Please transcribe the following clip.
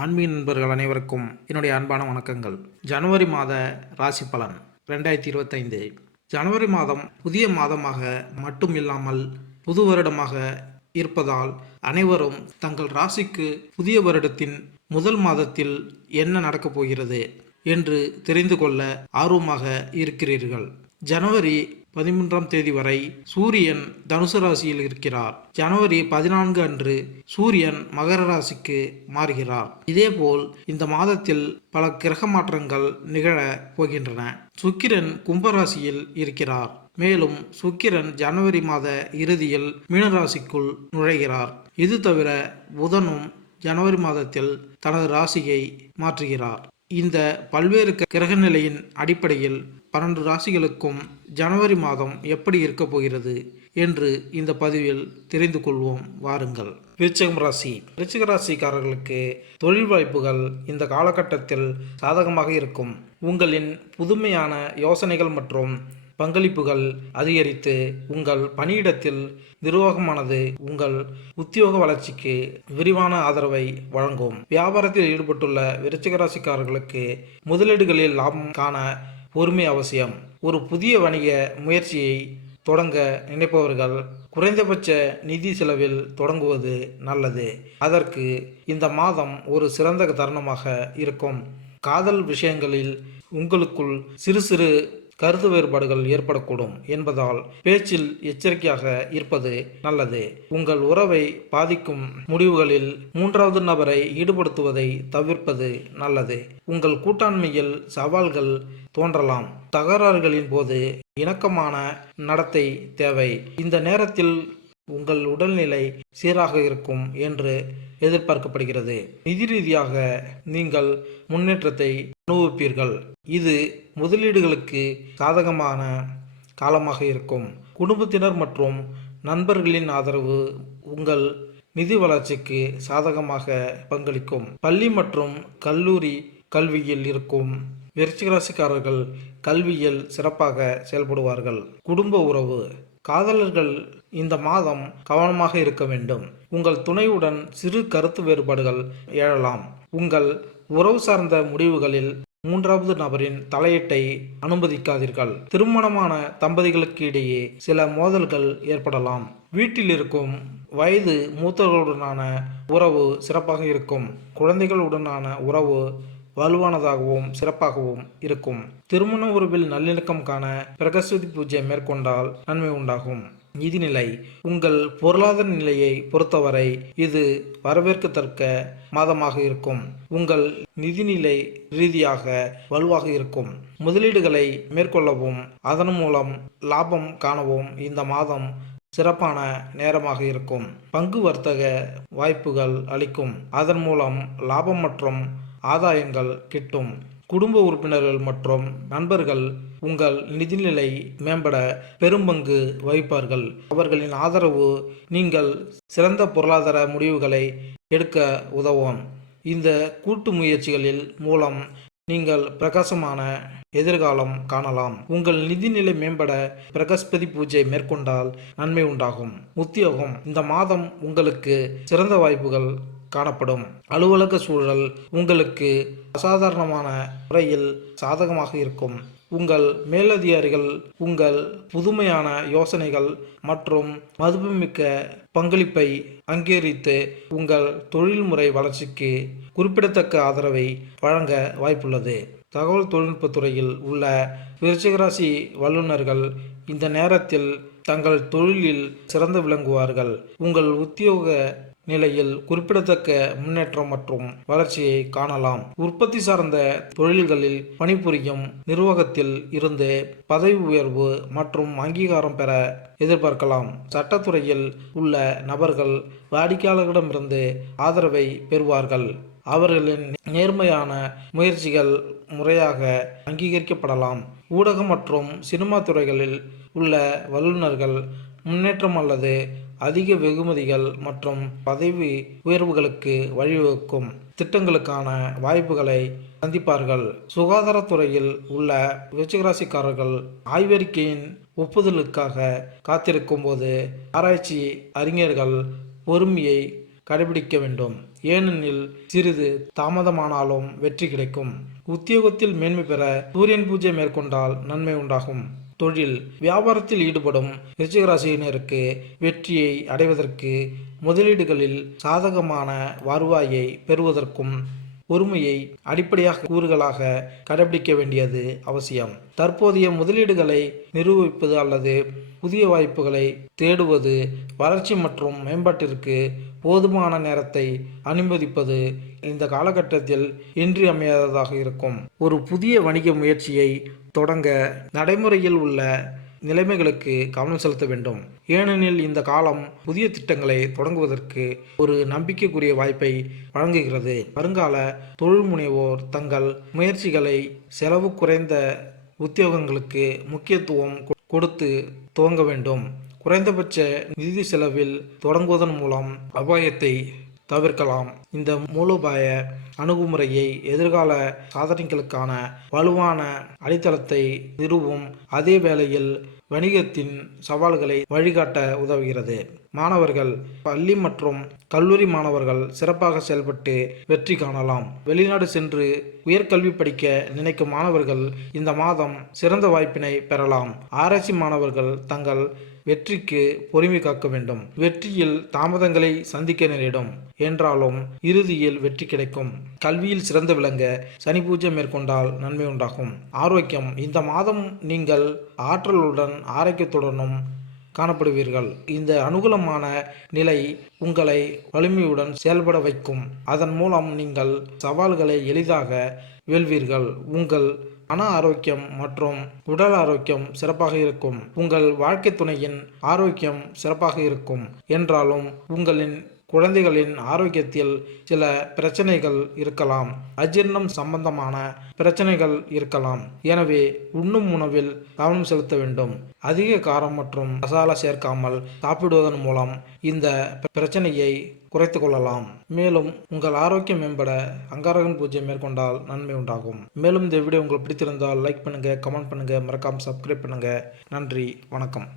ஆன்மீக நண்பர்கள் அனைவருக்கும் என்னுடைய அன்பான வணக்கங்கள். ஜனவரி மாத ராசி பலன் 2025. ஜனவரி மாதம் புதிய மாதமாக மட்டும் இல்லாமல் புது வருடமாக இருப்பதால் அனைவரும் தங்கள் ராசிக்கு புதிய வருடத்தின் முதல் மாதத்தில் என்ன நடக்கப் போகிறது என்று தெரிந்து கொள்ள ஆர்வமாக இருக்கிறீர்கள். ஜனவரி 13ஆம் தேதி வரை சூரியன் தனுசு ராசியில் இருக்கிறார். ஜனவரி 14 அன்று சூரியன் மகர ராசிக்கு மாறுகிறார். இதேபோல் இந்த மாதத்தில் பல கிரக மாற்றங்கள் நிகழ போகின்றன. சுக்கிரன் கும்பராசியில் இருக்கிறார். மேலும் சுக்கிரன் ஜனவரி மாத இறுதியில் மீனராசிக்குள் நுழைகிறார். இது தவிர புதனும் ஜனவரி மாதத்தில் தனது ராசியை மாற்றுகிறார். இந்த பல்வேறு கிரக நிலையின் அடிப்படையில் 12 ராசிகளுக்கும் ஜனவரி மாதம் எப்படி இருக்க போகிறது என்று இந்த பதிவில் தெரிந்து கொள்வோம். வாருங்கள். விருச்சிகம் ராசி. விருச்சிக ராசிக்காரர்களுக்கு தொழில் வாய்ப்புகள் இந்த காலகட்டத்தில் சாதகமாக இருக்கும். உங்களின் புதுமையான யோசனைகள் மற்றும் பங்களிப்புகள் அதிகரித்து உங்கள் பணியிடத்தில் நிர்வாகமானது உங்கள் உத்தியோக வளர்ச்சிக்கு விரிவான ஆதரவை வழங்கும். வியாபாரத்தில் ஈடுபட்டுள்ள விருச்சிக ராசிக்காரர்களுக்கு முதலீடுகளில் லாபம் காண பொறுமை அவசியம். ஒரு புதிய வணிக முயற்சியை தொடங்க நினைப்பவர்கள் குறைந்தபட்ச நிதி செலவில் தொடங்குவது நல்லது. அதற்கு இந்த மாதம் ஒரு சிறந்த தருணமாக இருக்கும். காதல் விஷயங்களில் உங்களுக்குள் சிறு சிறு கருத்து வேறுபாடுகள் ஏற்படக்கூடும் என்பதால் பேச்சில் எச்சரிக்கையாக இருப்பது நல்லது. உங்கள் உறவை பாதிக்கும் முடிவுகளில் மூன்றாவது நபரை ஈடுபடுத்துவதை தவிர்ப்பது நல்லது. உங்கள் கூட்டாண்மையில் சவால்கள் தோன்றலாம். தகராறுகளின் போது இணக்கமான நடத்தை தேவை. இந்த நேரத்தில் உங்கள் உடல்நிலை சீராக இருக்கும் என்று எதிர்பார்க்கப்படுகிறது. நிதி ரீதியாக நீங்கள் முன்னேற்றத்தை அனுபவிப்பீர்கள். இது முதலீடுகளுக்கு சாதகமான காலமாக இருக்கும். குடும்பத்தினர் மற்றும் நண்பர்களின் ஆதரவு உங்கள் நிதி வளர்ச்சிக்கு சாதகமாக பங்களிக்கும். பள்ளி மற்றும் கல்லூரி கல்வியில் இருக்கும் விருச்சிக ராசிக்காரர்கள் கல்வியில் சிறப்பாக செயல்படுவார்கள். குடும்ப உறவு. காதலர்கள் இந்த மாதம் கவனமாக இருக்க வேண்டும். உங்கள் துணையுடன் சிறு கருத்து வேறுபாடுகள் எழலாம். உங்கள் உறவு சார்ந்த முடிவுகளில் மூன்றாவது நபரின் தலையீட்டை அனுமதிக்காதீர்கள். திருமணமான தம்பதிகளுக்கு இடையே சில மோதல்கள் ஏற்படலாம். வீட்டில் இருக்கும் வயது மூத்தவர்களுடனான உறவு சிறப்பாக இருக்கும். குழந்தைகளுடனான உறவு வலுவானதாகவும் சிறப்பாகவும் இருக்கும். திருமண உறவில் நல்லிணக்கம் காண பிரகஸ்பதி பூஜை மேற்கொண்டால் நன்மை உண்டாகும். நிதிநிலை. உங்கள் பொருளாதார நிலையை பொறுத்தவரை இது வரவேற்கத்தக்க மாதமாக இருக்கும். உங்கள் நிதிநிலை ரீதியாக வலுவாக இருக்கும். முதலீடுகளை மேற்கொள்ளவும் அதன் மூலம் லாபம் காணவும் இந்த மாதம் சிறப்பான நேரமாக இருக்கும். பங்கு வர்த்தக வாய்ப்புகள் அளிக்கும். அதன் மூலம் லாபம் மற்றும் ஆதாயங்கள் கிட்டும். குடும்ப உறுப்பினர்கள் மற்றும் நண்பர்கள் உங்கள் நிதிநிலை மேம்பட பெரும்பங்கு வகிப்பார்கள். அவர்களின் ஆதரவு நீங்கள் சிறந்த பொருளாதார முடிவுகளை எடுக்க உதவும். இந்த கூட்டு முயற்சிகளில் மூலம் நீங்கள் பிரகாசமான எதிர்காலம் காணலாம். உங்கள் நிதிநிலை மேம்பட பிரகஸ்பதி பூஜை மேற்கொண்டால் நன்மை உண்டாகும். உத்தியோகம். இந்த மாதம் உங்களுக்கு சிறந்த வாய்ப்புகள் காணப்படும். அலுவலக சூழல் உங்களுக்கு அசாதாரணமான முறையில் சாதகமாக இருக்கும். உங்கள் மேலதிகாரிகள் உங்கள் புதுமையான யோசனைகள் மற்றும் மதிப்புமிக்க பங்களிப்பை அங்கீகரித்து உங்கள் தொழில்முறை வளர்ச்சிக்கு குறிப்பிடத்தக்க ஆதரவை வழங்க வாய்ப்புள்ளது. தகவல் தொழில்நுட்ப துறையில் உள்ள விருச்சிக ராசி வல்லுநர்கள் இந்த நேரத்தில் தங்கள் தொழிலில் சிறந்து விளங்குவார்கள். உங்கள் உத்தியோக நிலையில் குறிப்பிடத்தக்க முன்னேற்றம் மற்றும் வளர்ச்சியை காணலாம். உற்பத்தி சார்ந்த தொழில்களில் பணிபுரியும் நிர்வாகத்தில் இருந்து பதவி உயர்வு மற்றும் அங்கீகாரம் பெற எதிர்பார்க்கலாம். சட்டத்துறையில் உள்ள நபர்கள் வாடிக்கையாளர்களிடமிருந்து ஆதரவை பெறுவார்கள். அவர்களின் நேர்மையான முயற்சிகள் முறையாக அங்கீகரிக்கப்படலாம். ஊடகம் மற்றும் சினிமா துறைகளில் உள்ள வல்லுநர்கள் முன்னேற்றம் அல்லது அதிக வெகுமதிகள் மற்றும் பதவி உயர்வுகளுக்கு வழிவகுக்கும் திட்டங்களுக்கான வாய்ப்புகளை சந்திப்பார்கள். சுகாதாரத்துறையில் உள்ள விருச்சிக ராசிக்காரர்கள் ஆய்வறிக்கையின் ஒப்புதலுக்காக காத்திருக்கும் போது ஆராய்ச்சி அறிஞர்கள் பொறுமையை கடைபிடிக்க வேண்டும். ஏனெனில் சிறிது தாமதமானாலும் வெற்றி கிடைக்கும். உத்தியோகத்தில் மேன்மை பெற சூரியன் பூஜை மேற்கொண்டால் நன்மை உண்டாகும். தொழில் வியாபாரத்தில் ஈடுபடும் விருச்சிகராசியினருக்கு வெற்றியை அடைவதற்கு முதலீடுகளில் சாதகமான வருவாயை பெறுவதற்கும் பொறுமையை அடிப்படையாக கூறுகளாக கடைபிடிக்க வேண்டியது அவசியம். தற்போதைய முதலீடுகளை நிரூபிப்பது அல்லது புதிய வாய்ப்புகளை தேடுவது வளர்ச்சி மற்றும் மேம்பாட்டிற்கு போதுமான நேரத்தை அனுமதிப்பது இந்த காலகட்டத்தில் இன்றியமையாததாக இருக்கும். ஒரு புதிய வணிக முயற்சியை தொடங்க நடைமுறையில் உள்ள நிலைமைகளுக்கு கவனம் செலுத்த வேண்டும். ஏனெனில் இந்த காலம் புதிய திட்டங்களை தொடங்குவதற்கு ஒரு நம்பிக்கைக்குரிய வாய்ப்பை வழங்குகிறது. வருங்கால தொழில் முனைவோர் தங்கள் முயற்சிகளை செலவு குறைந்த உத்தியோகங்களுக்கு முக்கியத்துவம் கொடுத்து துவங்க வேண்டும். குறைந்தபட்ச நிதி செலவில் தொடங்குவதன் மூலம் அபாயத்தை தவிர்க்கலாம். இந்த மூலோபாய அணுகுமுறையை எதிர்கால சாதனைகளுக்கான வலுவான அடித்தளத்தை நிறுவும் அதே வேளையில் வணிகத்தின் சவால்களை வழிகாட்ட உதவுகிறது. மாணவர்கள் பள்ளி மற்றும் கல்லூரி மாணவர்கள் சிறப்பாக செயல்பட்டு வெற்றி காணலாம். வெளிநாடு சென்று உயர்கல்வி படிக்க நினைக்கும் மாணவர்கள் இந்த மாதம் சிறந்த வாய்ப்பினை பெறலாம். ஆராய்ச்சி மாணவர்கள் தங்கள் வெற்றிக்கு பொறுமை காக்க வேண்டும். வெற்றியில் தாமதங்களை சந்திக்க நேரிடும் என்றாலும் இறுதியில் வெற்றி கிடைக்கும். கல்வியில் சிறந்து விளங்க சனி பூஜை மேற்கொண்டால் நன்மை உண்டாகும். ஆரோக்கியம் இந்த மாதம் நீங்கள் ஆற்றலுடன் ஆரோக்கியத்துடனும் காணப்படுவீர்கள். இந்த அனுகூலமான நிலை உங்களை வலிமையுடன் செயல்பட வைக்கும். அதன் மூலம் நீங்கள் சவால்களை எளிதாக வெல்வீர்கள். உங்கள் மன ஆரோக்கியம் மற்றும் உடல் ஆரோக்கியம் சிறப்பாக இருக்கும். உங்கள் வாழ்க்கை துணையின் ஆரோக்கியம் சிறப்பாக இருக்கும் என்றாலும் உங்களின் குழந்தைகளின் ஆரோக்கியத்தில் சில பிரச்சனைகள் இருக்கலாம். அஜீரணம் சம்பந்தமான பிரச்சனைகள் இருக்கலாம். எனவே உண்ணும் உணவில் கவனம் செலுத்த வேண்டும். அதிக காரம் மற்றும் மசாலா சேர்க்காமல் சாப்பிடுவதன் மூலம் இந்த பிரச்சனையை குறைத்து கொள்ளலாம். மேலும் உங்கள் ஆரோக்கியம் மேம்பட அங்காரகன் பூஜை மேற்கொண்டால் நன்மை உண்டாகும். மேலும் இந்த வீடியோ உங்களுக்கு பிடித்திருந்தால் லைக் பண்ணுங்க, கமெண்ட் பண்ணுங்க, மறக்காம சப்ஸ்கிரைப் பண்ணுங்க. நன்றி, வணக்கம்.